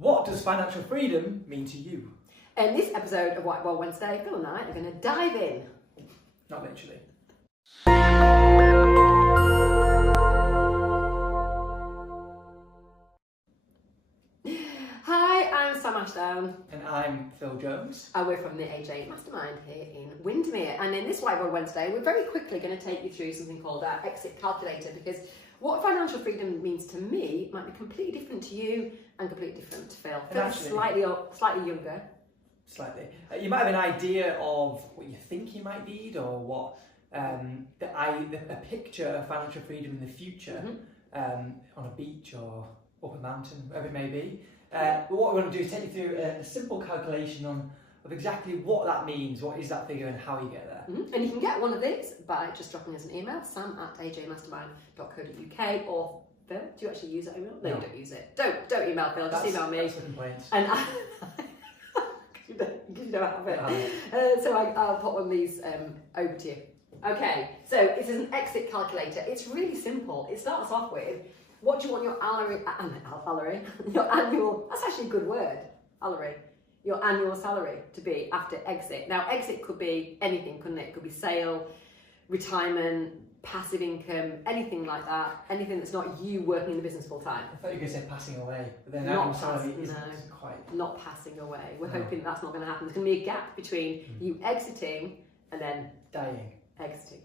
What does financial freedom mean to you? In this episode of Whiteboard Wednesday, Phil and I are going to dive in. Not literally. Hi, I'm Sam Ashdown. And I'm Phil Jones. And we're from the AJ Mastermind here in Windermere. And in this Whiteboard Wednesday, we're very quickly going to take you through something called our exit calculator, because what financial freedom means to me might be completely different to you and completely different to Phil. Phil's slightly younger. Slightly. You might have an idea of what you think you might need, or what a picture of financial freedom in the future, on a beach or up a mountain, wherever it may be. But what we're going to do is take you through a simple calculation of exactly what that means, what is that figure, and how you get there. And you can get one of these by just dropping us an email, sam@ajmastermind.co.uk, or Phil, do you actually use that email? No, you don't use it. Don't email Phil, just email me. That's the complaints. And you don't have it. So I'll put one of these over to you. Okay, so this is an exit calculator. It's really simple. It starts off with, what do you want your your annual, that's actually a good word, your annual salary to be after exit. Now, exit could be anything, couldn't it? It could be sale, retirement, passive income, anything like that. Anything that's not you working in the business full time. I thought you were going to say passing away, but then not annual salary isn't quite. Not passing away. We're hoping that's not going to happen. There's going to be a gap between you exiting and then dying. Exiting.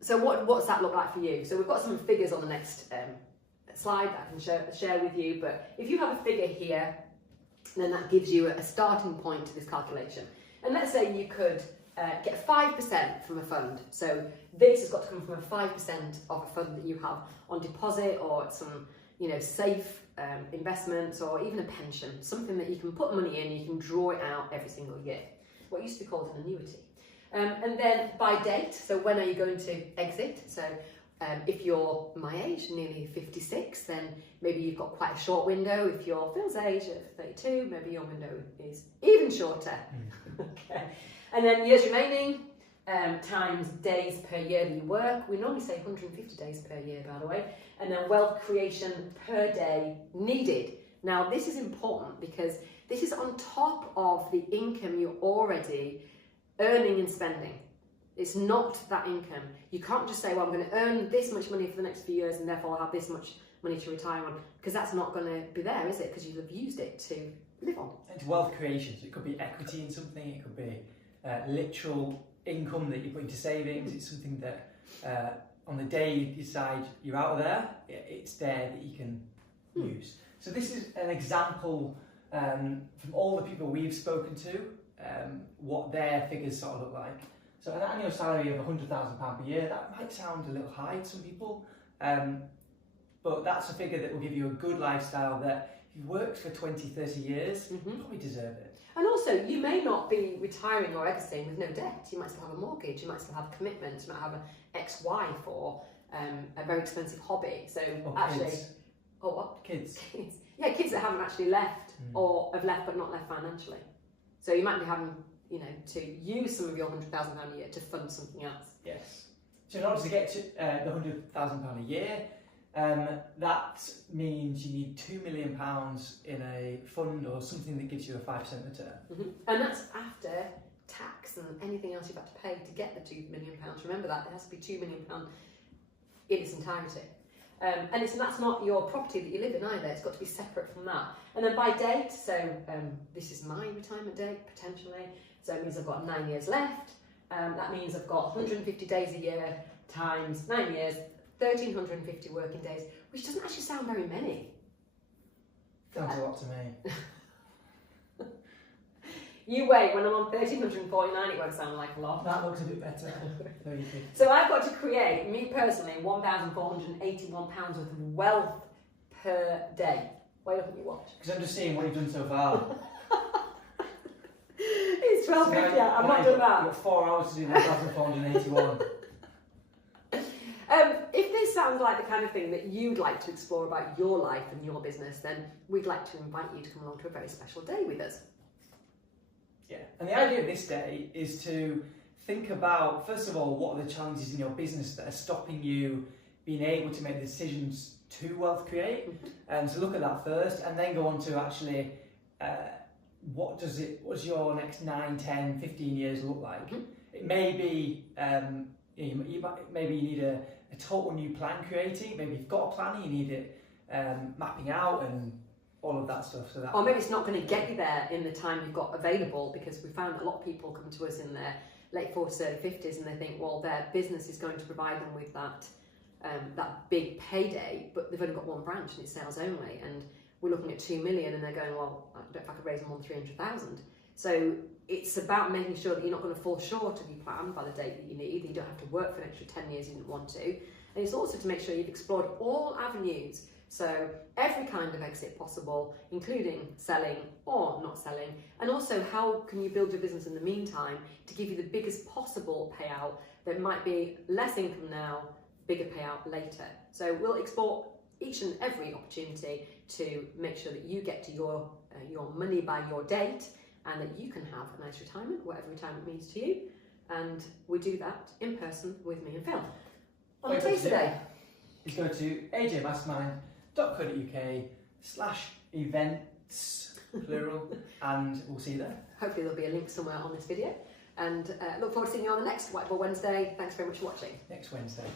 So what's that look like for you? So we've got some figures on the next slide that I can share with you. But if you have a figure here, then that gives you a starting point to this calculation. And let's say you could get 5% from a fund. So this has got to come from a 5% of a fund that you have on deposit, or some safe investments, or even a pension, something that you can put money in and you can draw it out every single year. What used to be called an annuity. And then by date, so when are you going to exit? So if you're my age, nearly 56, then maybe you've got quite a short window. If you're Phil's age at 32, maybe your window is even shorter. Okay. And then years remaining, times days per year that you work. We normally say 150 days per year, by the way. And then wealth creation per day needed. Now, this is important because this is on top of the income you're already earning and spending. It's not that income. You can't just say, well, I'm going to earn this much money for the next few years and therefore I'll have this much money to retire on, because that's not going to be there, is it? Because you'll have used it to live on. It's wealth creation, so it could be equity in something, it could be literal income that you put into savings. It's something that on the day you decide you're out of there, it's there that you can use. So this is an example from all the people we've spoken to, what their figures sort of look like. So an annual salary of £100,000 per year, that might sound a little high to some people, but that's a figure that will give you a good lifestyle that if you've worked for 20, 30 years, you probably deserve it. And also, you may not be retiring or exiting with no debt. You might still have a mortgage, you might still have commitments, you might have an ex-wife, or a very expensive hobby. So or actually, kids. or what? Kids. Yeah, kids that haven't actually left, or have left but not left financially. So you might be having, to use some of your £100,000 a year to fund something else. Yes. So in order to get to the £100,000 a year, that means you need £2 million in a fund or something that gives you a 5% return. And that's after tax and anything else you've had to pay to get the £2 million. Remember that, it has to be £2 million in its entirety. And that's not your property that you live in either, it's got to be separate from that. And then by date, so this is my retirement date, potentially, so it means I've got 9 years left. That means I've got 150 days a year times 9 years, 1,350 working days, which doesn't actually sound very many. Sounds a lot to me. You wait, when I'm on 1,349, it won't sound like a lot. That looks a bit better. So I've got to create, me personally, £1,481 worth of wealth per day. Wait up at your watch. Because I'm just seeing what you've done so far. It's 12:50. I'm not doing that. You've got 4 hours to do 1,481. If this sounds like the kind of thing that you'd like to explore about your life and your business, then we'd like to invite you to come along to a very special day with us. Yeah, and the idea of this day is to think about, first of all, what are the challenges in your business that are stopping you being able to make the decisions to wealth create. So look at that first, and then go on to actually what does your next 9, 10, 15 years look like? It may be maybe you need a total new plan creating. Maybe you've got a plan, you need it mapping out and all of that stuff. Or maybe it's not going to get you there in the time you've got available, because we found a lot of people come to us in their late 40s, early 50s, and they think, well, their business is going to provide them with that big payday, but they've only got one branch and it's sales only, and we're looking at 2 million, and they're going, well, I don't know if I could raise more than 300,000. So it's about making sure that you're not going to fall short of your plan by the date that you need, that you don't have to work for an extra 10 years you didn't want to. And it's also to make sure you've explored all avenues, so every kind of exit possible, including selling or not selling, and also how can you build your business in the meantime to give you the biggest possible payout that might be less income now, bigger payout later. So we'll explore each and every opportunity to make sure that you get to your money by your date, and that you can have a nice retirement, whatever retirement means to you. And we do that in person with me and Phil. On the taste today, is go to ajmastermind.co.uk/events, plural, and we'll see you there. Hopefully there'll be a link somewhere on this video. And look forward to seeing you on the next Whiteboard Wednesday. Thanks very much for watching. Next Wednesday.